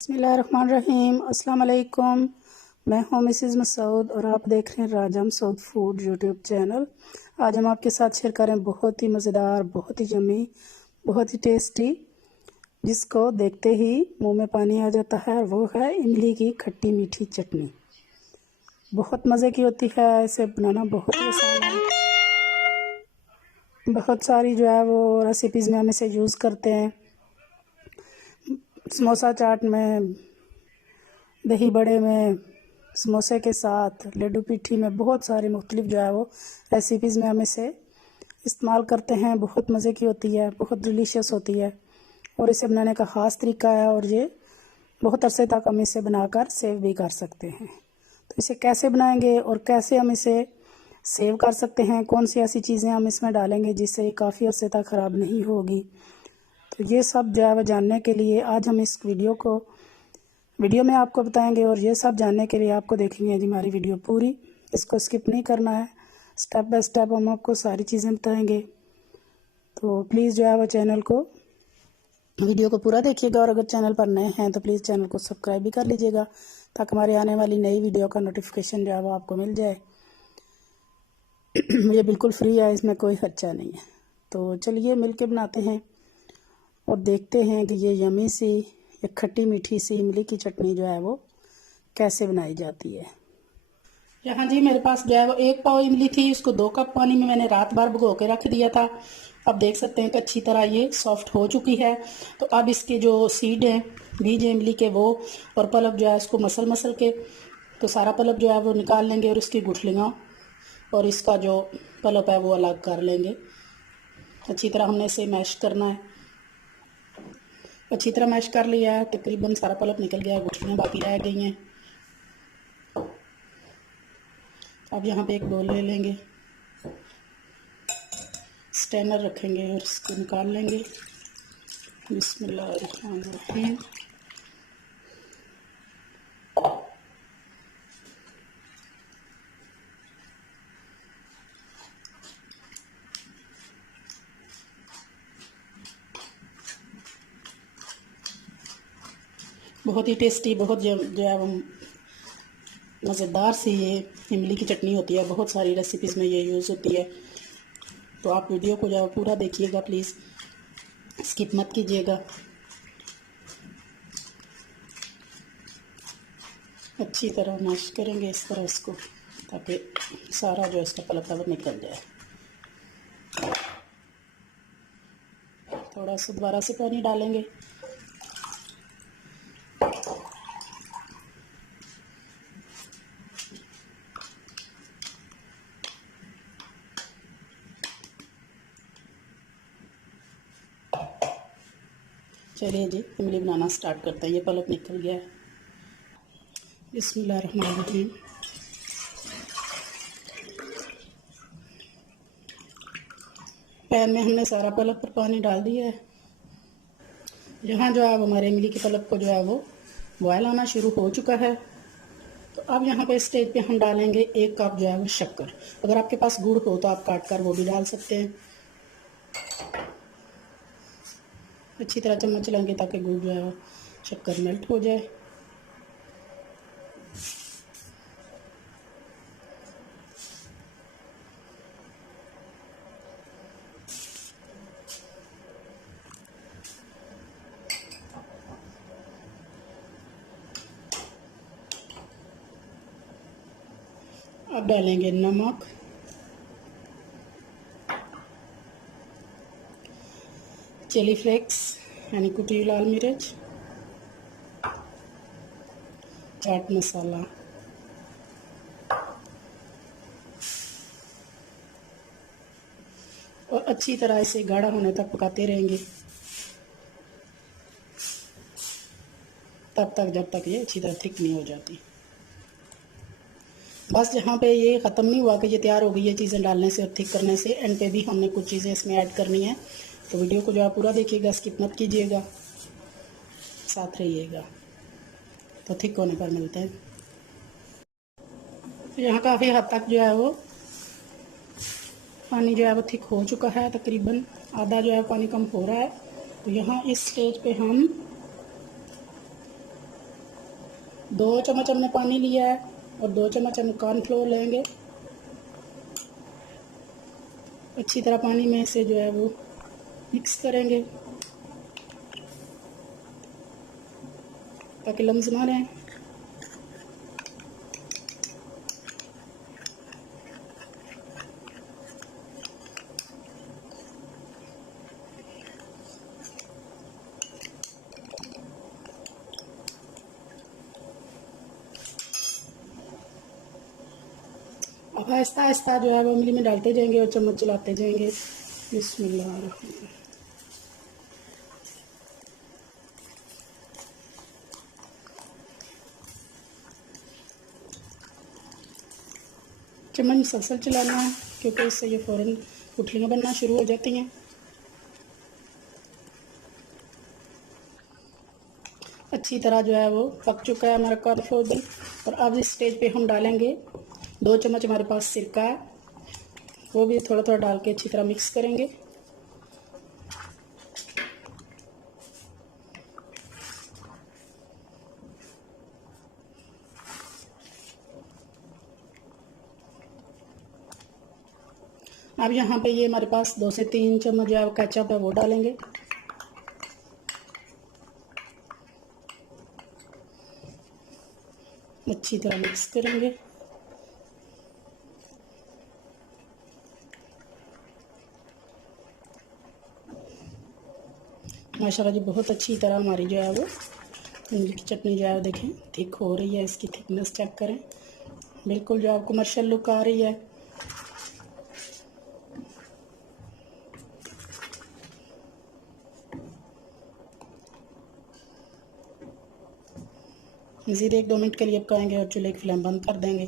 बिस्मिल्लाहिर्रहमानिर्रहीम। अस्सलाम वालेकुम। मैं हूं मिसेज़ मसूद और आप देख रहे हैं राजा मसूद फूड यूट्यूब चैनल। आज हम आपके साथ शेयर करें बहुत ही मज़ेदार, बहुत ही यम्मी, बहुत ही टेस्टी, जिसको देखते ही मुंह में पानी आ जाता है। वो है इमली की खट्टी मीठी चटनी। बहुत मज़े की होती है, इसे बनाना बहुत ही आसान है। बहुत सारी जो है वो रेसिपीज़ में हम इसे यूज़ करते हैं। समोसा चाट में, दही बड़े में, समोसे के साथ, लड्डू पिट्ठी में, बहुत सारे मुख्तलिफ जो है वो रेसिपीज़ में हम इसे इस्तेमाल करते हैं। बहुत मज़े की होती है, बहुत डिलीशियस होती है और इसे बनाने का ख़ास तरीका है और ये बहुत अरसे तक हम इसे बनाकर सेव भी कर सकते हैं। तो इसे कैसे बनाएंगे और कैसे हम इसे सेव कर सकते हैं, कौन सी ऐसी चीज़ें हम इसमें डालेंगे जिससे ये काफ़ी अरसे तक ख़राब नहीं होगी, तो ये सब जो है वो जानने के लिए आज हम इस वीडियो में आपको बताएंगे। और ये सब जानने के लिए आपको देखनी है जी हमारी वीडियो पूरी, इसको स्किप नहीं करना है। स्टेप बाय स्टेप हम आपको सारी चीज़ें बताएंगे। तो प्लीज़ जो है वो वीडियो को पूरा देखिएगा और अगर चैनल पर नए हैं तो प्लीज़ चैनल को सब्सक्राइब भी कर लीजिएगा ताकि हमारी आने वाली नई वीडियो का नोटिफिकेशन जो है वो आपको मिल जाए। ये बिल्कुल फ्री है, इसमें कोई खर्चा नहीं है। तो चलिए मिलके बनाते हैं और देखते हैं कि ये यमी सी, ये खट्टी मीठी सी इमली की चटनी जो है वो कैसे बनाई जाती है। यहाँ जी मेरे पास जो है वो 1 पाव इमली थी, उसको 2 कप पानी में मैंने रात भर भिगो के रख दिया था। अब देख सकते हैं कि अच्छी तरह ये सॉफ्ट हो चुकी है। तो अब इसके जो सीड हैं, बीज हैं इमली के, वो और पल्प जो है इसको मसल के, तो सारा पल्प जो है वो निकाल लेंगे और इसकी गुठलियाँ और इसका जो पल्प है वो अलग कर लेंगे। अच्छी तरह हमने इसे मैश करना है। अच्छी तरह मैश कर लिया है, तकरीबन सारा पल्प निकल गया है, गुठलियाँ बाकी रह गई हैं। अब यहाँ पे एक बोल ले लेंगे, स्ट्रेनर रखेंगे और इसको निकाल लेंगे। बिस्मिल्लाहिर्रहमानिर्रहीम। बहुत ही टेस्टी, बहुत जो है वो मज़ेदार सी ये इमली की चटनी होती है। बहुत सारी रेसिपीज़ में ये यूज़ होती है। तो आप वीडियो को जो है पूरा देखिएगा, प्लीज़ स्किप मत कीजिएगा। अच्छी तरह मैश करेंगे इस तरह इसको, ताकि सारा जो इसका पल्प निकल जाए। थोड़ा सा दोबारा से पानी डालेंगे। चलिए जी इमली बनाना स्टार्ट करते हैं। ये पल्प निकल गया है। बिस्मिल्लाहिर्रहमानिर्रहीम। पैन में हमने सारा पल्प पर पानी डाल दिया है। यहाँ जो है हमारे इमली के पल्प को जो है वो बॉयल आना शुरू हो चुका है। तो अब यहाँ पे स्टेज पे हम डालेंगे 1 कप जो है वो शक्कर। अगर आपके पास गुड़ हो तो आप काट कर वो भी डाल सकते हैं। अच्छी तरह चम्मच चलाएंगे ताकि गुड़ जो है वो शक्कर मेल्ट हो जाए। अब डालेंगे नमक, चिली फ्लेक्स यानी कुटी हुई लाल मिर्च, चाट मसाला, और अच्छी तरह इसे गाढ़ा होने तक पकाते रहेंगे, तब तक जब तक ये अच्छी तरह थिक नहीं हो जाती। बस यहाँ पे ये ख़त्म नहीं हुआ कि ये तैयार हो गई ये चीज़ें डालने से और थिक करने से। एंड पे भी हमने कुछ चीज़ें इसमें ऐड करनी है। तो वीडियो को जो आप पूरा देखिएगा, स्किप मत कीजिएगा, साथ रहिएगा। तो थिक होने पर मिलते हैं। तो यहाँ काफ़ी हद तक जो है वो पानी जो है वो थिक हो चुका है, तकरीबन आधा जो है पानी कम हो रहा है। तो यहाँ इस स्टेज पे हम 2 चम्मच हमने पानी लिया है और 2 चम्मच हम कॉर्नफ्लोर लेंगे। अच्छी तरह पानी में से जो है वो मिक्स करेंगे ताकि लम्स ना रहें। अब आहिस्ता आहिस्ता जो है वो उंगली में डालते जाएंगे और चम्मच चलाते जाएंगे। बिस्मिल्लाह। चम्मच मुसलसल चलाना है क्योंकि इससे ये फ़ौरन गुठलियाँ बनना शुरू हो जाती हैं। अच्छी तरह जो है वो पक चुका है हमारा कॉर्नफ्लोर भी। और अब इस स्टेज पे हम डालेंगे 2 चम्मच हमारे पास सिरका है, वो भी थोड़ा थोड़ा डाल के अच्छी तरह मिक्स करेंगे। अब यहाँ पे ये हमारे पास 2 से 3 चम्मच जो है वो केचप है वो डालेंगे। अच्छी तरह मिक्स करेंगे। माशाल्लाह जी बहुत अच्छी तरह हमारी जो है वो इमली की चटनी जो है वो देखें थिक हो रही है। इसकी थिकनेस चेक करें, बिल्कुल जो है कमर्शियल लुक आ रही है। मज़ीद 1-2 मिनट के लिए पकाएंगे और चूल्हे की फ्लेम बंद कर देंगे।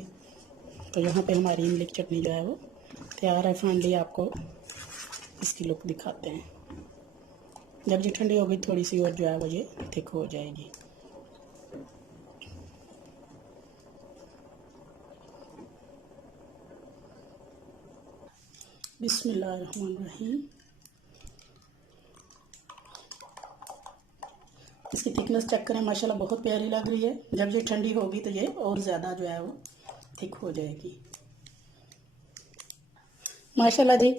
तो यहाँ पे हमारी इमली की चटनी जो है वो तैयार है। फाइनली आपको इसकी लुक दिखाते हैं। जब ये ठंडी होगी थोड़ी सी और जो है वो ये थिक हो जाएगी। बिस्मिल्लाहिर्रहमानिर्रहीम। इसकी थिकनेस चेक करें, माशाल्लाह बहुत प्यारी लग रही है। जब ये ठंडी होगी तो ये और ज़्यादा जो है वो थिक हो जाएगी। माशाल्लाह जी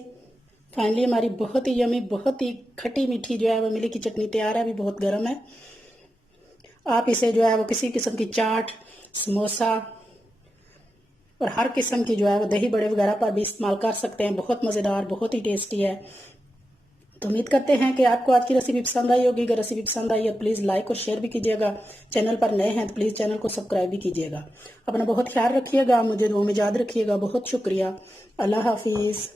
फाइनली हमारी बहुत ही यमी, बहुत ही खट्टी मीठी जो है वो इमली की चटनी तैयार है। अभी बहुत गर्म है। आप इसे जो है वो किसी किस्म की चाट, समोसा और हर किस्म की जो है वो दही बड़े वगैरह पर भी इस्तेमाल कर सकते हैं। बहुत मज़ेदार, बहुत ही टेस्टी है। तो उम्मीद करते हैं कि आपको आज की रेसिपी पसंद आई होगी। अगर रेसिपी पसंद आई है प्लीज़ लाइक और शेयर भी कीजिएगा। चैनल पर नए हैं तो प्लीज़ चैनल को सब्सक्राइब भी कीजिएगा। अपना बहुत ख्याल रखिएगा, मुझे दुआ में याद रखिएगा। बहुत शुक्रिया। अल्लाह हाफिज़।